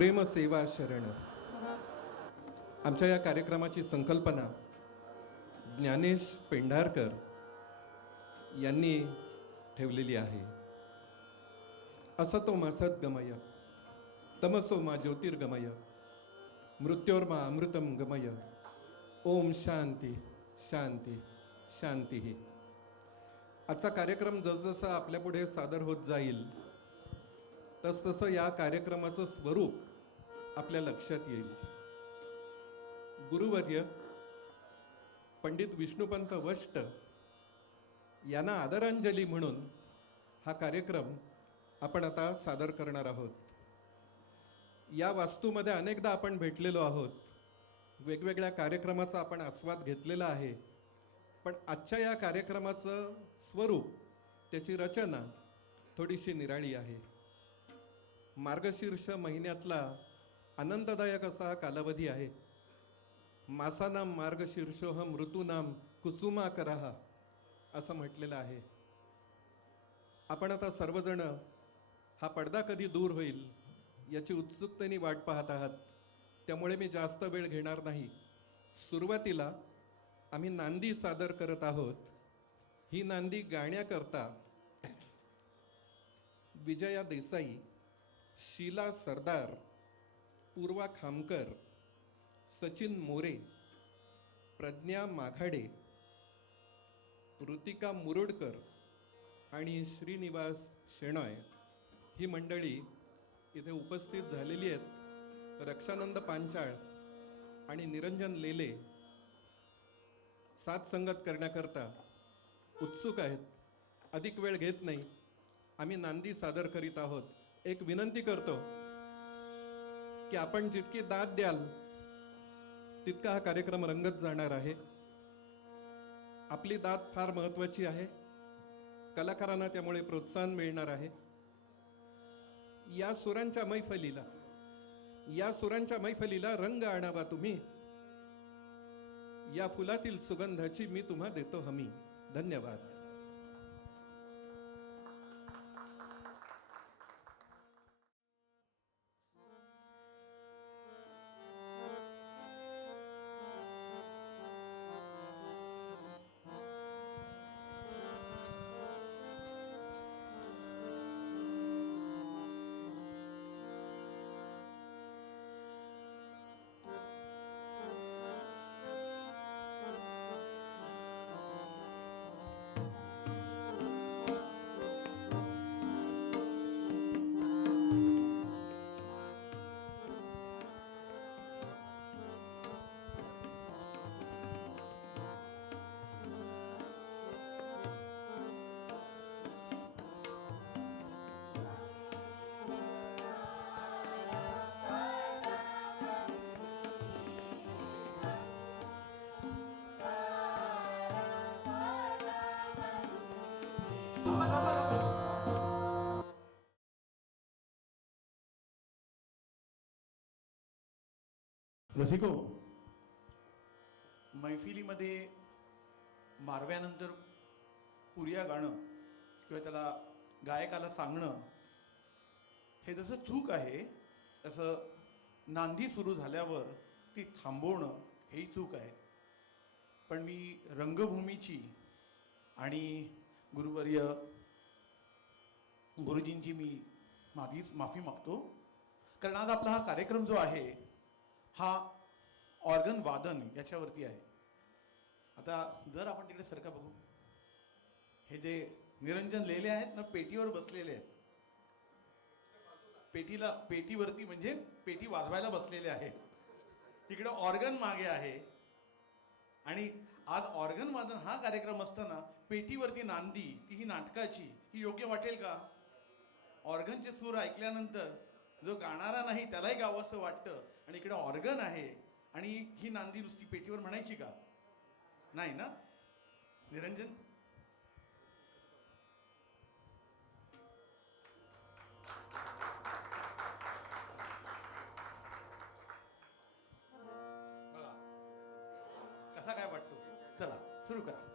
प्रेमसेवा शरण. आमच्या या कार्यक्रमाची संकल्पना ज्ञानेश पेंढारकर यांनी ठेवलेली आहे. असतो मा सद्गमय, तमसो मा ज्योतिर्गमय, मृत्योर्मा अमृतम गमय, ओम शांती शांती शांती. आजचा कार्यक्रम जसजसा आपल्यापुढे सादर होत जाईल तसतसं या कार्यक्रमाचं स्वरूप आपल्या लक्षात येईल. गुरुवर्य पंडित विष्णुपंत वष्ट यांना आदरांजली म्हणून हा कार्यक्रम आपण आता सादर करणार आहोत. या वास्तूमध्ये अनेकदा आपण भेटलेलो आहोत, वेगवेगळ्या कार्यक्रमाचा आपण आस्वाद घेतलेला आहे. पण आजच्या या कार्यक्रमाचं स्वरूप, त्याची रचना थोडीशी निराळी आहे. मार्गशीर्ष महिन्यातला आनंददायक असा हा कालावधी आहे. मासानाम मार्गशीर्षोहम ऋतूनाम कुसुमाकरः असं म्हटलेलं आहे. आपण आता सर्वजण हा पडदा कधी दूर होईल याची उत्सुकतेने वाट पाहत आहात. त्यामुळे मी जास्त वेळ घेणार नाही. सुरुवातीला आम्ही नांदी सादर करत आहोत. ही नांदी गाण्याकरता विजया देसाई, शीला सरदार, पूर्वा खामकर, सचिन मोरे, प्रज्ञा माघाडे, ऋतिका मुरुडकर आणि श्रीनिवास शेणॉय ही मंडळी इथे उपस्थित झालेली आहेत. रक्षानंद पांचाळ आणि निरंजन लेले साथ संगत करण्याकरता उत्सुक आहेत. अधिक वेळ घेत नाही, आम्ही नांदी सादर करीत आहोत. एक विनंती करतो की आपण जितकी दाद द्याल तितका हा कार्यक्रम रंगत जाणार आहे. आपली दाद फार महत्वाची आहे. कलाकारांना त्यामुळे प्रोत्साहन मिळणार आहे. या सुरांच्या मैफलीला रंग आणावा तुम्ही. या फुलातील सुगंधाची मी तुम्हा देतो हमी. धन्यवाद. रसिको, मैफिलीमध्ये मारव्यानंतर पुरिया गाणं किंवा त्याला गायकाला सांगणं हे जसं चूक आहे, तसं नांदी सुरू झाल्यावर ती थांबवणं हेही चूक आहे. पण मी रंगभूमीची आणि गुरुवर्य गुरुजींची मी माफी मागतो. कारण आज आपला हा कार्यक्रम जो आहे हा ऑर्गन वादन याच्यावरती आहे. आता जर आपण तिकडे सरका बघू, हे जे निरंजन लेले आहेत ना, पेटीवर बसलेले आहेत. पेटीवरती म्हणजे पेटी वाजवायला बसलेले आहेत. तिकडे ऑर्गन मागे आहे. आणि आज ऑर्गन वादन हा कार्यक्रम असताना पेटीवरती नांदी, ती ही नाटकाची, ही योग्य वाटेल का? ऑर्गनचे सूर ऐकल्यानंतर जो गाणारा नाही त्यालाही गावंसं वाटतं. आणि इकडे ऑर्गन आहे आणि ही नांदी नुसती पेटीवर म्हणायची का? नाही ना निरंजन? बघा कसा काय वाटतो. चला सुरू करा.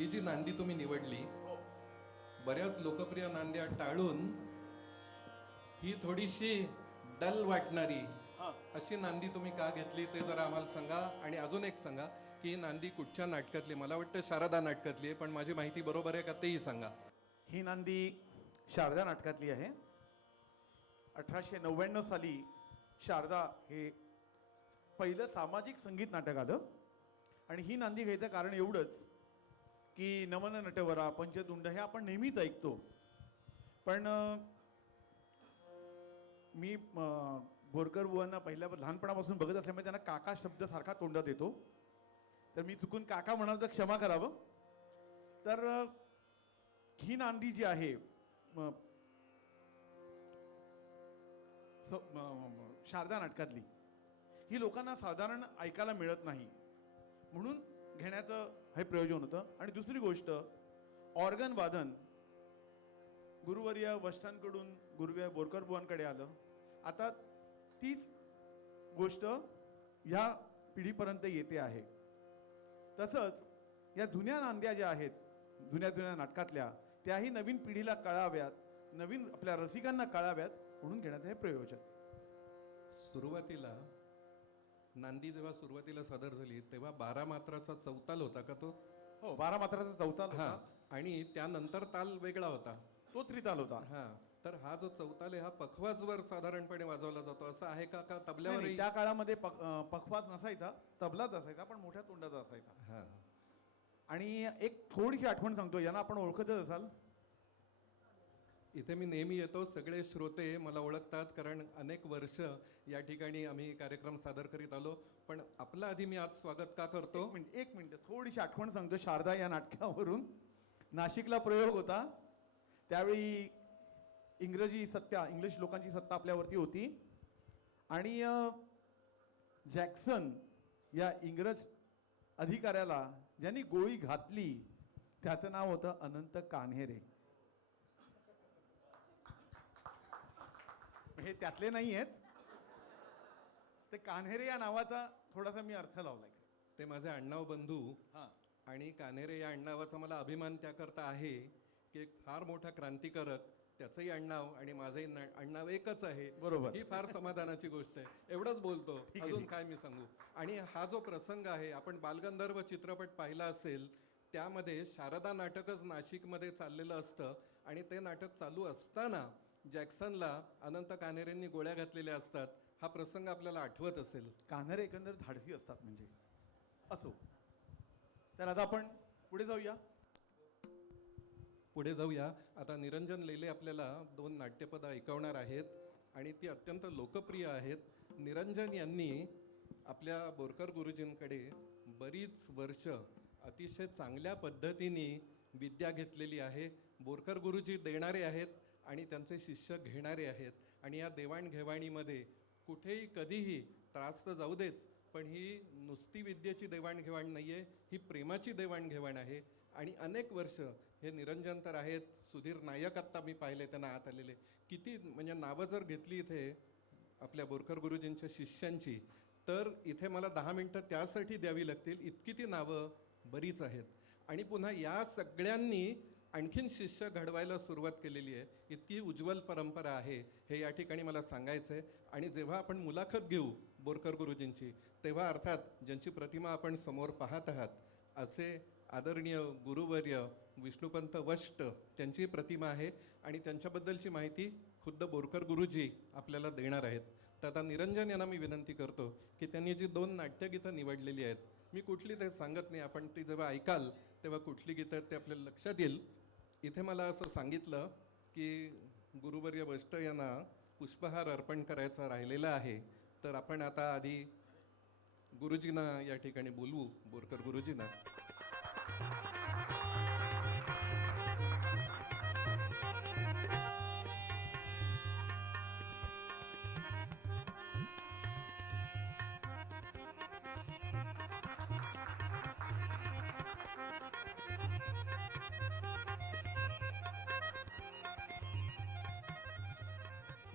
ही जी नांदी तुम्ही निवडली, बऱ्याच लोकप्रिय नांद्या टाळून ही थोडीशी डल वाटणारी अशी नांदी तुम्ही का घेतली ते जरा आम्हाला सांगा. आणि अजून एक सांगा की ही नांदी कुठच्या नाटकातली? मला वाटतं शारदा नाटकातली आहे, पण माझी माहिती बरोबर आहे का तेही सांगा. ही नांदी शारदा नाटकातली आहे. 1899 साली शारदा हे पहिलं सामाजिक संगीत नाटक आलं. आणि ही नांदी घ्यायचं कारण एवढंच की नमन नटवरा, पंचतुंड हे आपण नेहमीच ऐकतो. पण मी बोरकर बुवांना पहिल्या लहानपणापासून बघत असल्यामुळे त्यांना काका शब्द सारखा तोंडात येतो. तर मी चुकून काका म्हणाल तर क्षमा करावं. तर ही नांदी जी आहे शारदा नाटकातली, ही लोकांना साधारण ऐकायला मिळत नाही, म्हणून घेण्याचं हे प्रयोजन होतं. आणि दुसरी गोष्ट, ऑर्गन वादन गुरुवर्य वष्टांकडून गुरुवर्य बोरकर बुवांकडे आलं. आता तीच गोष्ट ह्या पिढीपर्यंत येते आहे. तसंच या जुन्या नांद्या ज्या आहेत, जुन्या जुन्या नाटकातल्या, त्याही नवीन पिढीला कळाव्यात, नवीन आपल्या रसिकांना कळाव्यात, म्हणून घेण्याचं हे प्रयोजन. सुरुवातीला नांदी जेव्हा सुरुवातीला सादर झाली तेव्हा 12 मात्राचा चौताल होता का तो? हो, 12 मात्राचा चौताल हा, होता. आणि त्यानंतर ताल वेगळा होता. तो त्रिताल होता. हा, तर हा जो चौताल आहे हा पखवाजवर साधारणपणे वाजवला जातो असं आहे का? का नाही, तबल्यावर? त्या काळामध्ये पखवाज नसायचा, तबलाच असायचा, पण मोठ्या तोंडाचा असायचा. हा, आणि एक थोडीशी आठवण सांगतो, यांना आपण ओळखतच असाल. इथे मी नेहमी येतो, सगळे श्रोते मला ओळखतात, कारण अनेक वर्ष या ठिकाणी आम्ही कार्यक्रम सादर करीत आलो. पण आपलं आधी मी आज स्वागत का करतो? एक मिनिट थोडीशी आठवण सांगतो. शारदा या नाटकावरून नाशिकला प्रयोग होता. त्यावेळी इंग्लिश लोकांची सत्ता आपल्यावरती होती. आणि जॅक्सन या इंग्रज अधिकाऱ्याला ज्यांनी गोळी घातली त्याचं नाव होतं अनंत कान्हेरे. हे त्यातले नाही आहेत. ते कान्हेरे या नावाचा थोडासा मी अर्थ लावलाय. ते माझे अण्णाव बंधू. हा. आणि कान्हेरे या आडनावाचा मला अभिमान त्याकरता आहे की एक फार मोठा क्रांतिकारक, त्याचंही आडनाव आणि माझंही आडनाव एकच आहे. बरोबर. ही फार समाधानाची गोष्ट आहे. एवढंच बोलतो, ठीक आहे, अजून ठीक. काय मी सांगू. आणि हा जो प्रसंग आहे, आपण बालगंधर्व चित्रपट पाहिला असेल, त्यामध्ये शारदा नाटकच नाशिकमध्ये चाललेलं असतं. आणि ते नाटक चालू असताना जॅक्सनला अनंत कान्हेरेंनी गोळ्या घातलेल्या असतात. हा प्रसंग आपल्याला आठवत असेल. कान्हेरे एकंदर धाडसी असतात म्हणजे. असो, तर आता आपण पुढे जाऊया. पुढे जाऊया. आता निरंजन लेले आपल्याला 2 नाट्यपदं ऐकवणार आहेत आणि ती अत्यंत लोकप्रिय आहेत. निरंजन यांनी आपल्या बोरकर गुरुजींकडे बरीच वर्ष अतिशय चांगल्या पद्धतीने विद्या घेतलेली आहे. बोरकर गुरुजी देणारे आहेत आणि त्यांचे शिष्य घेणारे आहेत. आणि या देवाणघेवाणीमध्ये कुठेही कधीही त्रास तर जाऊ देच, पण ही नुसती विद्येची देवाणघेवाण नाही आहे, ही प्रेमाची देवाणघेवाण आहे. आणि अनेक वर्ष हे निरंजन तर आहेत, सुधीर नायक आत्ता मी पाहिले त्यांना आत आलेले. किती म्हणजे नावं जर घेतली इथे आपल्या बोरकर गुरुजींच्या शिष्यांची, तर इथे मला 10 मिनिटं त्यासाठी द्यावी लागतील, इतकी ती नावं बरीच आहेत. आणि पुन्हा या सगळ्यांनी आणखीन शिष्य घडवायला सुरुवात केलेली आहे. इतकी उज्ज्वल परंपरा आहे, हे या ठिकाणी मला सांगायचं आहे. आणि जेव्हा आपण मुलाखत घेऊ बोरकर गुरुजींची, तेव्हा अर्थात ज्यांची प्रतिमा आपण समोर पाहत आहात असे आदरणीय गुरुवर्य विष्णुपंत वष्ट, त्यांची प्रतिमा आहे. आणि त्यांच्याबद्दलची माहिती खुद्द बोरकर गुरुजी आपल्याला देणार आहेत. तर आता निरंजन यांना मी विनंती करतो की त्यांनी जी 2 नाट्यगीतं निवडलेली आहेत, मी कुठली ते सांगत नाही, आपण ती जेव्हा ऐकाल तेव्हा कुठली गीतं आहेत ते आपल्याला लक्षात येईल. इथे मला असं सांगितलं की गुरुवर्य वष्ट यांना पुष्पहार अर्पण करायचा राहिलेला आहे. तर आपण आता आधी गुरुजींना या ठिकाणी बोलवू, बोरकर गुरुजींना.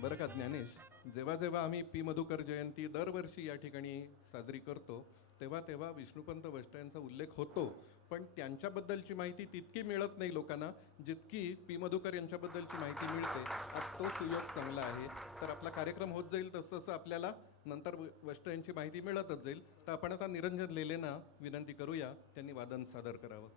बरं का ज्ञानेश, जेव्हा जेव्हा आम्ही पी मधुकर जयंती दरवर्षी या ठिकाणी साजरी करतो, तेव्हा तेव्हा विष्णुपंत वष्ट यांचा उल्लेख होतो. पण त्यांच्याबद्दलची माहिती तितकी मिळत नाही लोकांना जितकी पी मधुकर यांच्याबद्दलची माहिती मिळते. आज तो सुयोग चांगला आहे. तर आपला कार्यक्रम होत जाईल तसं आपल्याला नंतर वष्ट यांची माहिती मिळतच जाईल. तर आपण आता निरंजन लेलेंना विनंती करूया, त्यांनी वादन सादर करावं.